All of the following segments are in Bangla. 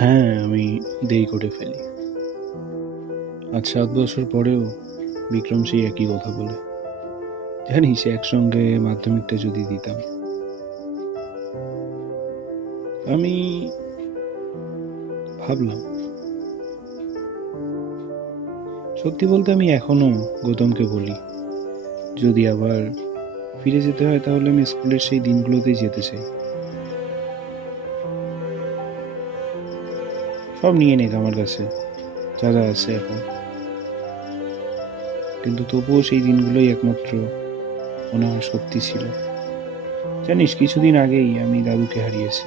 হ্যাঁ, আমি দেরি করে ফেলি। আজ ৭ বছর পরেও বিক্রম সেই একই কথা বলে। জানিস একসঙ্গে মাধ্যমিকটা যদি দিতাম। আমি ভাবলাম, সত্যি বলতে আমি এখনো গৌতমকে বলি, যদি আবার ফিরে যেতে হয় তাহলে আমি স্কুলের সেই দিনগুলোতেই যেতে চাই। সব নিয়ে নেক আমার কাছে, যা যা আছে এখন, কিন্তু তবুও সেই দিনগুলোই একমাত্র মনে হয় সত্যি ছিল। জানিস কিছুদিন আগেই আমি দাদুকে হারিয়েছি।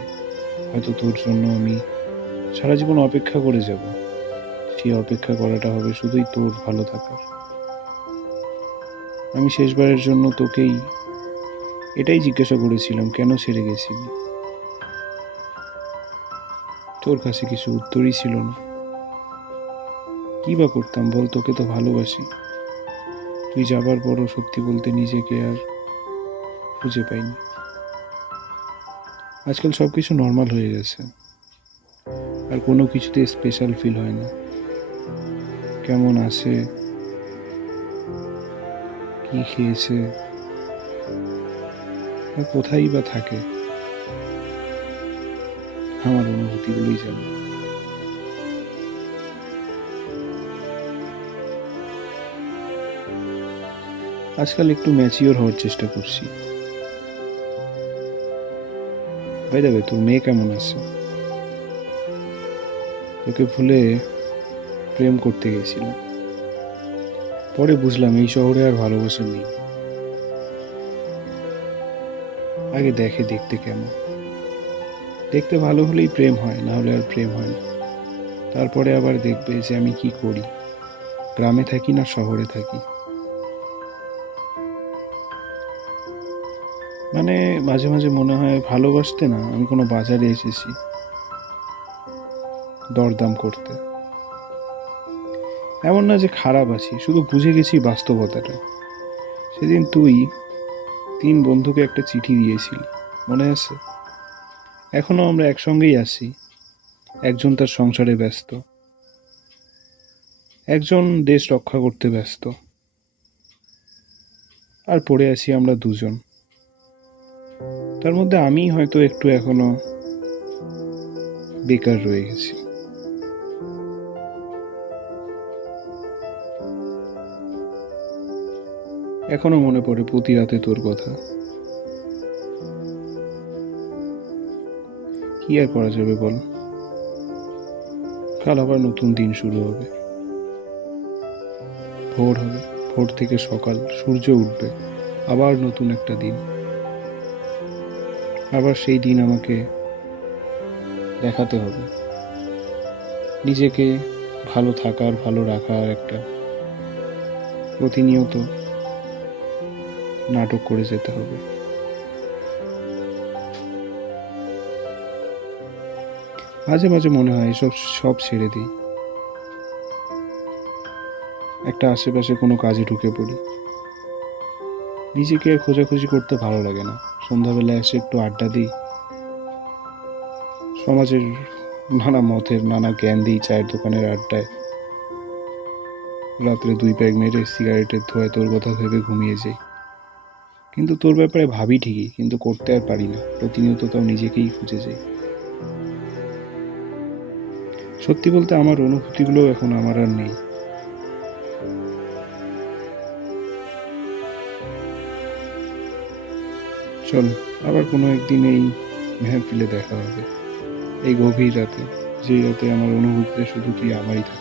হয়তো তোর জন্য আমি সারা জীবন অপেক্ষা করে যাব। সেই অপেক্ষা করাটা হবে শুধুই তোর ভালো থাকার। আমি শেষবারের জন্য তোকেই এটাই জিজ্ঞাসা করেছিলাম, কেন ছেড়ে গেছিলি। তোর কাছে কিছু উত্তরই ছিল না। কি বা করতাম বল, তোকে তো ভালোবাসি। তুই যাবার পরও সত্যি বলতে নিজেকে আর খুঁজে পাইনি। আজকাল সব কিছু নর্মাল হয়ে গেছে, আর কোনো কিছুতে স্পেশাল ফিল হয় না। কেমন আছে, কি খেয়েছে, আর কোথায় বা থাকে, আমার অনুভূতিগুলোই জানে। আজকাল একটু ম্যাচিওর হওয়ার চেষ্টা করছি। ভাই দেবে, তোর মেয়ে কেমন আছে? তোকে ভুলে প্রেম করতে গেছিলাম, পরে বুঝলাম এই শহরে আর ভালোবাসা নেই। আগে দেখে দেখতে কেমন, দেখতে ভালো হলেই প্রেম হয়, না হলে আর প্রেম হয় না। তারপরে আবার দেখবে যে আমি কি করি, গ্রামে থাকি না শহরে থাকি। মানে মাঝে মাঝে মনে হয় ভালোবাসতে না আমি কোনো বাজারে এসেছি দরদাম করতে। এমন না যে খারাপ আছি, শুধু বুঝে গেছি বাস্তবতাটা। সেদিন তুই 3 বন্ধুকে একটা চিঠি দিয়েছিলি, মনে আছে? এখনো আমরা একসঙ্গেই আছি। একজন তার সংসারে ব্যস্ত, একজন দেশ রক্ষা করতে ব্যস্ত, আর পড়ে আছি আমরা দুজন। তার মধ্যে আমি হয়তো একটু এখনো বেকার রয়ে গেছি। এখনো মনে পড়ে প্রতি রাতে তোর কথা। কি আর করা যাবে বল, কাল আবার নতুন দিন শুরু হবে। ভোর হবে, ভোর থেকে সকাল, সূর্য উঠবে, আবার নতুন একটা দিন। আবার সেই দিন আমাকে দেখাতে হবে নিজেকে ভালো থাকার, ভালো রাখার একটা প্রতিনিয়ত নাটক করে যেতে হবে। মাঝে মাঝে মনে হয় এসব সব ছেড়ে দিই, একটা আশেপাশে কোনো কাজে ঢুকে পড়ি। নিজেকে আর খোঁজাখুঁজি করতে ভালো লাগে না। সন্ধ্যাবেলা এসে একটু আড্ডা দিই, সমাজের নানা মতের নানা জ্ঞান দিই চায়ের দোকানের আড্ডায়। রাত্রে 2 প্যাক মেরে সিগারেটের ধোঁয়ায় তোর কথা ভেবে ঘুমিয়ে যাই। কিন্তু তোর ব্যাপারে ভাবি ঠিকই, কিন্তু করতে আর পারি না। প্রতিনিয়ত তাও নিজেকেই খুঁজে যাই। সত্যি বলতে আমার অনুভূতিগুলো এখন আমার আর নেই। চল, আবার কোনো একদিন এই মেহফিলে দেখা হবে, এই গভীর রাতে, যেই রাতে আমার অনুভূতিতে শুধু তুই আমারই থাকবি।